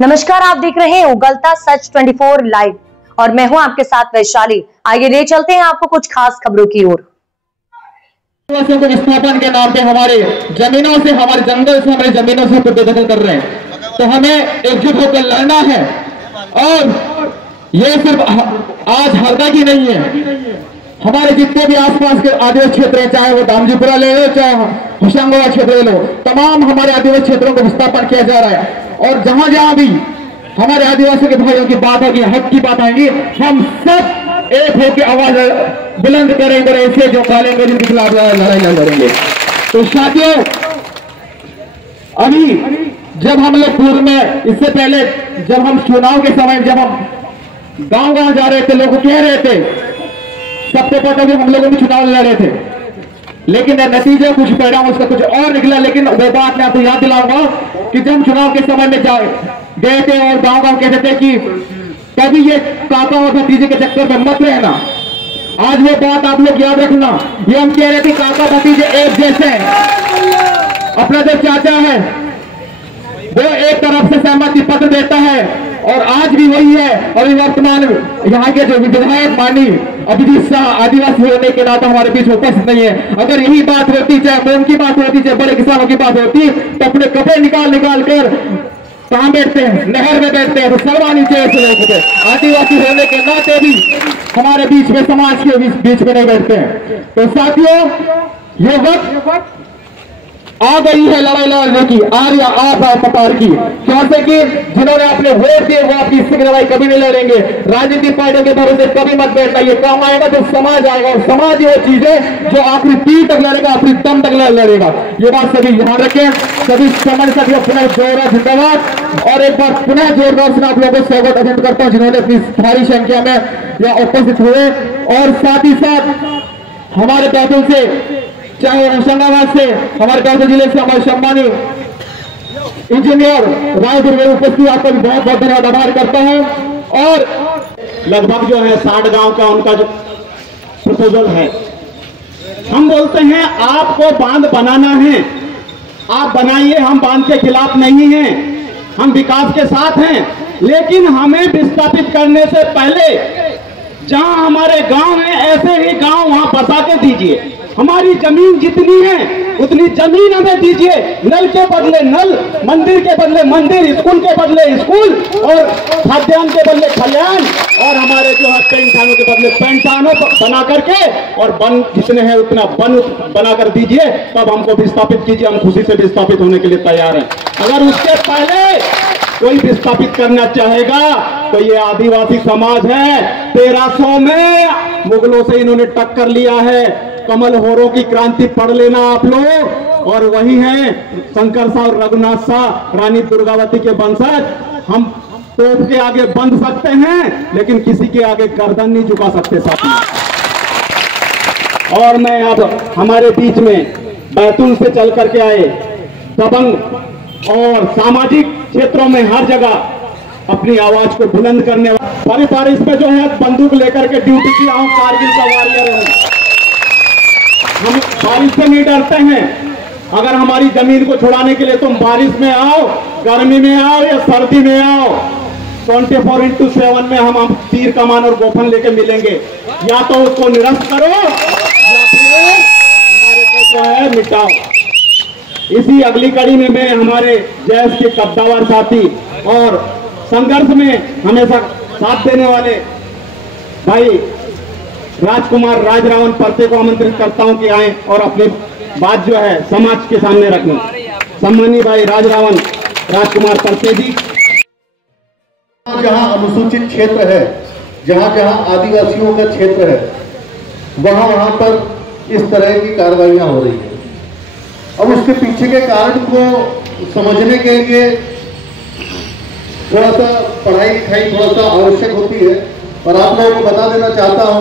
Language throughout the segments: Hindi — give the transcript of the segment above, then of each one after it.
नमस्कार, आप देख रहे हैं उगलता सच 24 लाइव और मैं हूं आपके साथ वैशाली। आइए ले चलते हैं आपको कुछ खास खबरों की ओर। को विस्थापन के नाम पे हमारे जमीनों से, हमारे जंगल से, हमारी जमीनों से बेदखल कर रहे हैं, तो हमें एकजुट होकर लड़ना है। और ये सिर्फ आज हरदा की नहीं है, हमारे जितने भी आसपास के आदिवासी क्षेत्र हैं, चाहे वो दामजीपुरा ले लो, चाहे होशंगाबाद क्षेत्र ले लो, तमाम हमारे आदिवासी क्षेत्रों को विस्थापन किया जा रहा है। और जहां जहां भी हमारे आदिवासियों के भाइयों की बात होगी, हक की बात आएगी, हम सब एक होकर आवाज बुलंद करेंगे, ऐसे जो कालेंगे जिनके खिलाफ लड़ाई लड़ेंगे। तो साथियों, अभी जब हम लोग पूर्व में, इससे पहले जब हम चुनाव के समय जब हम गांव गांव जा रहे थे, लोग कह रहे थे, सबको पता भी हम लोगों ने चुनाव लड़ रहे थे, लेकिन नतीजा कुछ परिणाम उसका कुछ और निकला। लेकिन वो बात मैं आपको याद दिलाऊंगा कि जब हम के समय में गए थे और गांव गांव कहते थे कि कभी ये काका और भतीजे के चक्कर में मत रहना। आज वो बात आप लोग याद रखना, ये हम कह रहे थे काका भतीजे एक जैसे हैं। अपना जो चाचा है वो एक तरफ से सहमति पत्र देता है और आज भी वही है। और वर्तमान यहाँ के जो विधायक माननीय अभिजीत शाह आदिवासी होने के नाते हमारे बीच उपस्थित नहीं है। अगर यही बात होती, चाहे मोम की बात होती, चाहे बड़े किसानों की बात होती, तो अपने कपड़े निकाल निकाल कर कहां बैठते हैं, नहर में बैठते हैं। तो शर्मा नीचे ऐसे लोग होते, आदिवासी होने के नाते भी हमारे बीच में, समाज के बीच में नहीं बैठते हैं। तो साथियों, ये वक्त आ गई है लड़ाई लड़ने की, आर्या आशा पतार की, क्योंकि कि जिन्होंने अपने वोट दिए वो आपकी इसकी लड़ाई कभी नहीं लड़ेंगे। राजनीतिक पार्टियों के भरोसे कभी मत बैठना। ये काम आएगा तो समाज आएगा, और समाज ये चीज है जो आखिरी तीर तक लड़ेगा, आखिरी दम तक लड़ेगा। ये बात सभी ध्यान रखें। सभी समझ सभी पुनः जोरदार जिंदाबाद। और एक बार पुनः जोरदार से आप लोगों को स्वागत अभिनंदन करता हूँ जिन्होंने अपनी भारी संख्या में यहाँ उपस्थित हुए। और साथ ही साथ हमारे बैतूल से, चाहे होशंगाबाद से, हमारे बैतूल जिले से हमारे सम्मानी इंजीनियर राय दुर्गे उपस्थित, आपका भी बहुत बहुत धन्यवाद आभार करता हूं। और लगभग जो है 60 गांव का उनका जो प्रपोजल है, हम बोलते हैं आपको बांध बनाना है, आप बनाइए, हम बांध के खिलाफ नहीं हैं, हम विकास के साथ हैं। लेकिन हमें विस्थापित करने से पहले जहां हमारे गांव हैं ऐसे ही गांव वहां बसा के दीजिए। हमारी जमीन जितनी है उतनी जमीन हमें दीजिए। नल के बदले नल, मंदिर के बदले मंदिर, स्कूल के बदले स्कूल, और खाद्यान्न के बदले खलियान, और हमारे जो है पेंटानों के बदले पेंटानों बना करके, और वन जितने हैं उतना वन बना कर दीजिए। तब हमको विस्थापित कीजिए, हम खुशी से विस्थापित होने के लिए तैयार हैं। अगर उसके पहले कोई विस्थापित करना चाहेगा तो ये आदिवासी समाज है। 1300 में मुगलों से इन्होंने टक्कर लिया है। कमल होरों की क्रांति पढ़ लेना आप लोग। और वही है शंकर शाह और रघुनाथ शाह, रानी दुर्गावती के वंशज। हम तोप के आगे बंध सकते हैं लेकिन किसी के आगे गर्दन नहीं झुका सकते साथी। और मैं अब हमारे बीच में बैतूल से चल करके आए दबंग और सामाजिक क्षेत्रों में हर जगह अपनी आवाज को बुलंद करने वाले, बारिश में जो है बंदूक लेकर के ड्यूटी किया हूं, कारगिल का वॉरियर हूं। हम बारिश से नहीं डरते हैं। अगर हमारी जमीन को छुड़ाने के लिए तुम बारिश में आओ, गर्मी में आओ या सर्दी में आओ, 24x7 में हम तीर कमान और गोफन लेके मिलेंगे। या तो उसको निरस्त करो या फिर हमारे को जो है मिटाओ। इसी अगली कड़ी में मैं हमारे जैस के कद्दावर साथी और संघर्ष में हमेशा साथ देने वाले भाई राजकुमार राजरावन परते को आमंत्रित करता हूं कि आए और अपनी बात जो है समाज के सामने रखें। सम्मानीय भाई राजरावन राजकुमार परते जी। जहां अनुसूचित क्षेत्र है, जहां जहां आदिवासियों का क्षेत्र है, वहां वहां पर इस तरह की कार्रवाइयां हो रही है। अब उसके पीछे के कारण को समझने के लिए थोड़ा सा पढ़ाई लिखाई थोड़ा सा आवश्यक होती है। और आप लोगों को बता देना चाहता हूं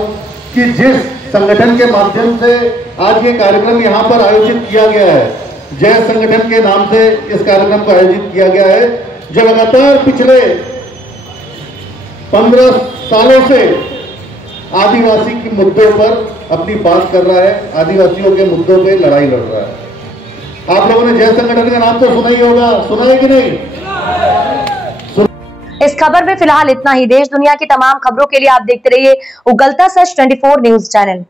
कि जिस संगठन के माध्यम से आज ये कार्यक्रम यहाँ पर आयोजित किया गया है, जय संगठन के नाम से इस कार्यक्रम को आयोजित किया गया है, जो लगातार पिछले 15 सालों से आदिवासी के मुद्दों पर अपनी बात कर रहा है, आदिवासियों के मुद्दों पे लड़ाई लड़ रहा है। आप लोगों ने जय संगठन का नाम तो सुना ही होगा, सुना है कि नहीं? इस खबर में फिलहाल इतना ही। देश दुनिया की तमाम खबरों के लिए आप देखते रहिए उगलता सच 24 न्यूज चैनल।